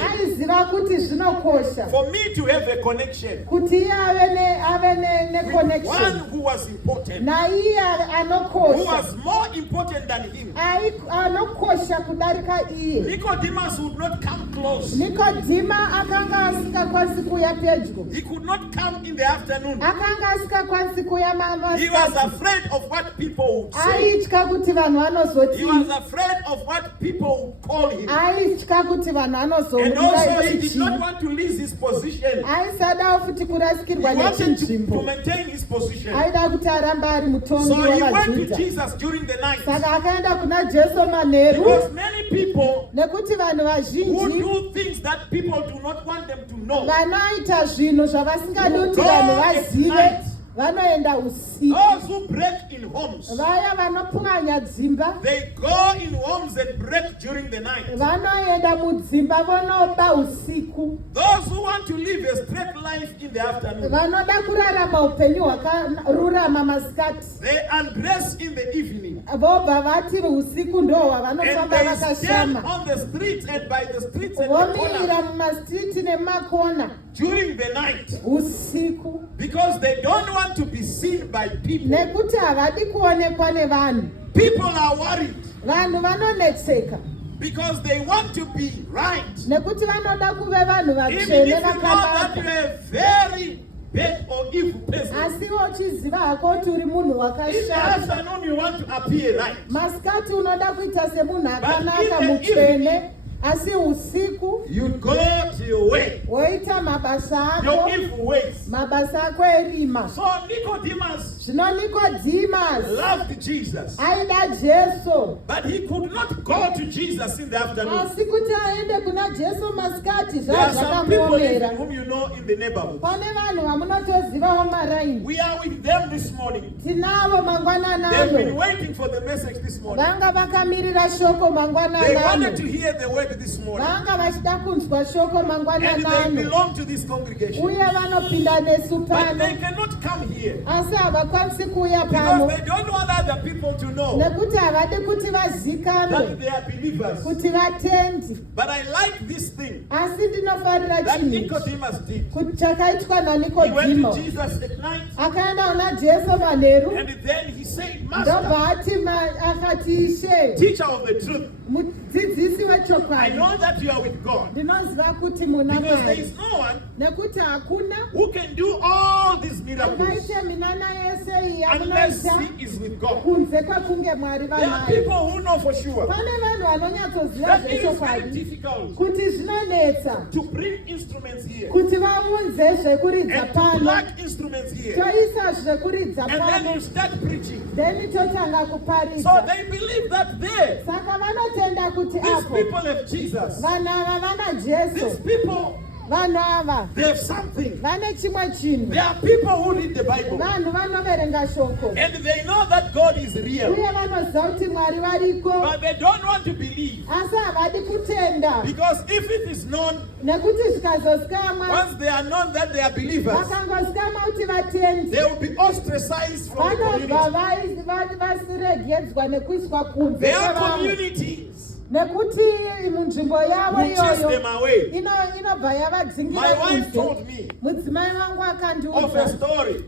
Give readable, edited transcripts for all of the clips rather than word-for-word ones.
aiziva kuti zvinokosha for me to have a connection kuti iye ave ne with connection one who was important, naiye who anokosha was more important than him. anokosha kudarika iye. Nicodemus would not come close. Nikodhima akanga asingakwanisi kuya pedyo, He could not come in the afternoon. akanga asingakwanisi kuya He was masikati. afraid of what people would say. Aitya kuti vanhu He vanozoti, was afraid of what people would call him. aitya kuti vanhu And vanozomira also he did not ichi. want to lose his position. Aisadawo futi He kurasikirwa wanted to nechinzvimbo. maintain his position. Aida kuti arambe ari mutongi So he went to wavaJudha. Jesus during the night. Saka akaenda kuna Jesu manheru, Because many people nekuti vanhu who vazhinji do things that people do not want them to know, vanoita zvinhu zvavasingadi kuti Go vanhu at vazive, night. vanoenda usiku. those who break in homes, Vaya vanopwanya dzimba, they go in homes and break during the night. vanoenda mudzimba vonoba usiku. Those who want to live a straight life in the afternoon, Vanoda kurarama upenyu hwakarurama masikati, they undress in the evening. vobva vati usiku ndo And hwavanofamba they stand vakashama, on the streets and by the streets and the vomirira corners mumastriti nemakona during the night usiku, because they don't want to be seen by people. nekuti havadi kuonekwa nevanhu. People are worried Vanhu vanonetseka because they want to be right. nekuti vanoda kuve vanhu Even if vatsvene you know that vakanaka. you're a very bad or evil person, Asiwo uchiziva hako kuti uri munhu in the wakashata, afternoon you want to appear right. masikati unoda kuita semunhu akanaka in the mutsvene, asi usiku You go to your way, woita mabasa your ako, evil ways. mabasa ako erima. So Nicodemus Zvino Nikodhimasi loved Jesus, aida Jesu, but he could not go to Jesus in the afternoon. asi kuti aende kuna Jesu masikati There are some people even zvazvakamuomera. whom you know in the neighborhood. Pane vanhu vamunotozivawo maraini, We are with them this morning. tinavo mangwanani They've been ano, waiting for the message this morning. vanga vakamirira shoko mangwanani They ano, wanted to hear the word this morning. vanga vachida kunzwa shoko And mangwanani they ano, belong to this congregation. uye vanopinda nesu But they pano, cannot come here asi havakwanisi kuuya because pano they don't want other people to know nekuti havadi kuti that vazikanwe they are believers. kuti vatendi. But I like this thing Asi ndinofarira that chinhu Nicodemus did. kuti chakaitwa He went to naNikodhimo, Jesus at night akaenda kuna Jesu manheru, and then he said, ndobva Master, ati akati, Ishe, teacher of the truth, mudzidzisi I wechokwadi, know that you are with God ndinoziva kuti muna because there Mwari, is no one nekuti hakuna who can do all these miracles akaite minana yese iyi unless yamunoita he is with God. kunze kwekunge Mwari There are vanaye. people who know for sure Pane vanhu vanonyatsoziva that it is very zvechokwadi difficult kuti zvinonetsa to bring instruments here kuti vaunze zvekuridza and to pano, plug instruments here toisa zvekuridza and then pano, you start preaching. then totanga So kuparidza. they believe that there, Saka vanotenda kuti these apo people have Jesus. vanhu ava vana These Jesu, people, vanhu ava they have something. vane chimwe chinhu, There are people who read the Bible vanhu vanoverenga shoko and they know that God is real, uye vanoziva kuti Mwari variko, but they don't want to believe asi havadi kutenda, because if it is known, nekuti zvikazosikamwa, once they are known that they are believers, vakangosikama kuti vatendi, they will be ostracized from the vanobva community. vasiregedzwa nekuiswa kunze There are kwevamwe, communities nekuti munzvimbo yavo who chase them iyoyo away. inobva My yavadzingira wife kunze. told me Mudzimai vangu of a akandiudza story,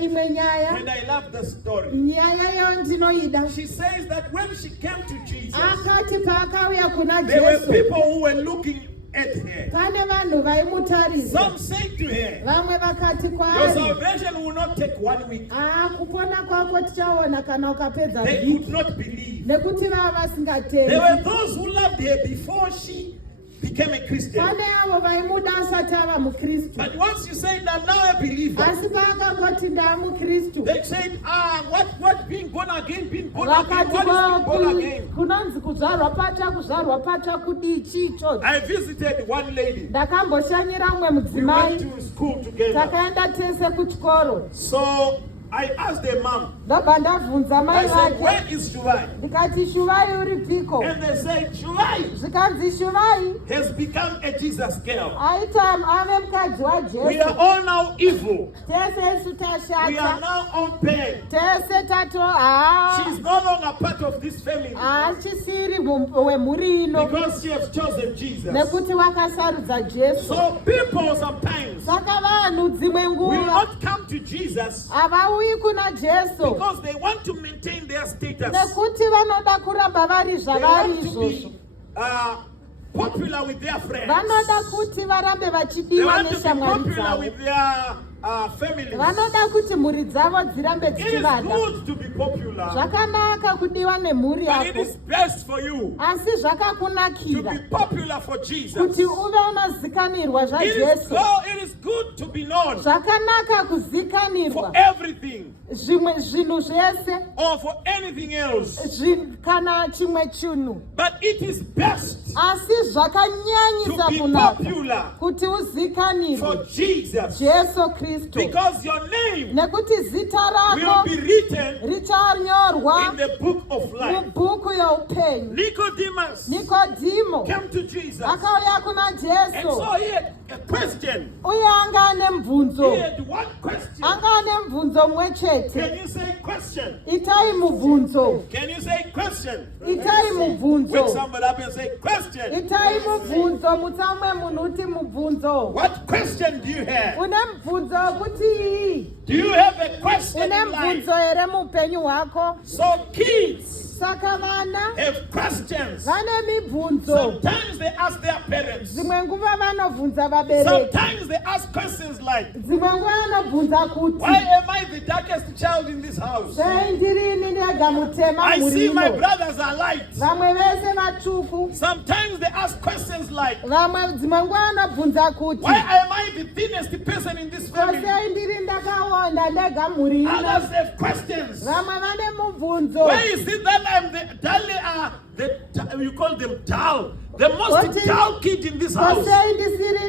imwe nyaya, and I love the story. nyaya iyo ndinoida. She says that when she came to Jesus, Akati paakauya kuna there were Jesu, people who were looking at her. pane vanhu vaimutarisa, Some said to her, vamwe vakati your kwaari, salvation will not take 1 week. kupona kwako tichaona kana ukapedza They vhiki, could not believe. nekuti vava vasingatendi. There were those who loved her before she became a Christian. Pane avo vaimuda asati ava mukristu, But once you say, I'm now a believer, asi paakangoti ndaa mukristu, they said, what being born again, being born again, vakati what is being born again? kunonzi kuzvarwa pacha kudii chicho. I visited one lady. Ndakamboshanyira mumwe We mudzimai, went to school together. takaenda tese kuchikoro. So I asked the mom, ndobva ndabvunza mai I said, vake where is Shuvai? ndikati Shuvai uripiko? And they said, Shuvai Zvikanzi Shuvai has become a Jesus girl. aita ave mukadzi We are waJesu. all now evil. Tese isu We are tashata, now on pain. tese tato She's no longer part of this family haachisiri wemhuri ino because she has chosen Jesus. nekuti vakasarudza Jesu. So people sometimes Saka vanhu dzimwe will nguva not come to Jesus havauyi kuna Jesu because they want to maintain their status. nekuti vanoda kuramba vari They zvavari want to izvozvo. be popular with their friends. Vanoda kuti varambe They vachidiwa want to be neshamwari popular dzavo. with their families. Vanoda kuti mhuri dzavo dzirambe It is dzichivada. good to be popular, Zvakanaka kudiwa nemhuri but it yako, is best for you asi to zvakakunakira be popular for Jesus. kuti uve unozikanirwa zvaJesu. It is good to be known Zvakanaka for kuzikanirwa everything zvimwe zvinhu zvese or for anything else. kana chimwe chinhu, But it is best asi to zvakanyanyisa be kunaka popular kuti for uzikanirwe Jesus, Jesu Kristu, because your name nekuti zita will rako be written in richanyorwa the book of life. mubhuku youpenyu. Nicodemus Nikodhimo came to Jesus, akauya kuna and Jesu so he had a question. uye anga ane mubvunzo, He had one question. anga ane mubvunzo mumwe chete. Can you say question? Itai mubvunzo, Can you say question? itai Wake mubvunzo, somebody up and say question. itai mubvunzo. Mutsamwe munhu uti mubvunzo. What question do you have? Une mubvunzo wekuti Do you have a question une in life? mubvunzo here muupenyu hwako? So kids Saka vana have questions. vane mibvunzo. Sometimes they ask their parents. Dzimwe nguva vanovhunza vabereki, Sometimes they ask questions like, dzimwe nguva vanobvunza kuti why am I the darkest child in this house? sei ndirini ndega mutema I mhuri see my ino? brothers are light. Vamwe vese vatsvuku. Sometimes they ask questions like, Dzimwe nguva vanobvunza kuti why am I the thinnest person in this family? sei ndiri ndakaonda ndega mhuri ino? Others have questions. Vamwe vane mubvunzo. Why is it that I'm you call them dull, the most dull kid in this house? Sei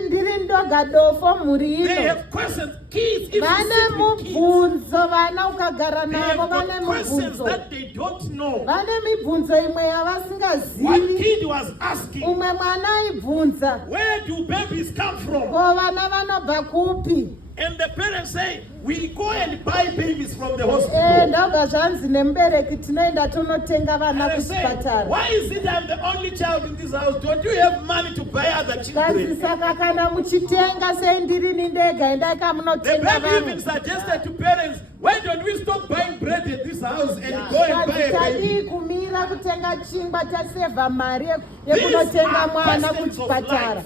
ndiri ndoga dofo mhuri They ino? have questions. Kids, if Vane you sit with kids, mubvunzo vana ukagara they have navo vane got questions mubvunzo. that they don't know. Vane mibvunzo imwe One yavasingazivi. kid was asking, Umwe mwana aibvunza, where do babies come from? ko vana vanobva kupi? And the parents say, we go and buy babies from the hospital. Ndobva zvanzi nemubereki tinoenda tonotenga vana And I say, kuchipatara. why is it I'm the only child in this house? Don't you have money to buy other Kanzi children? saka kana muchitenga sei ndirini ndega endai The kamunotenga baby vamwe. even suggested to parents, why don't we stop buying bread at this house and go and buy Kanzi a baby? tadii kumira kutenga chingwa tasevha mari These yekunotenga are mwana questions of kuchipatara. life.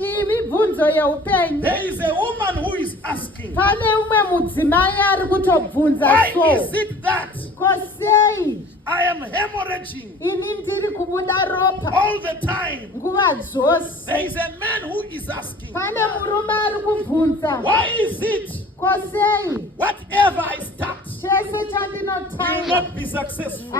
Iyi mibvunzo yeupenyu. There is a woman who is asking, Pane umwe mudzimai ari kutobvunza why so, is it that ko sei I am hemorrhaging ini ndiri kubuda ropa all the time? nguva dzose? There is a man who is asking, Pane murume ari kubvunza, why is it ko sei whatever I start chese will chandinotanga not be successful?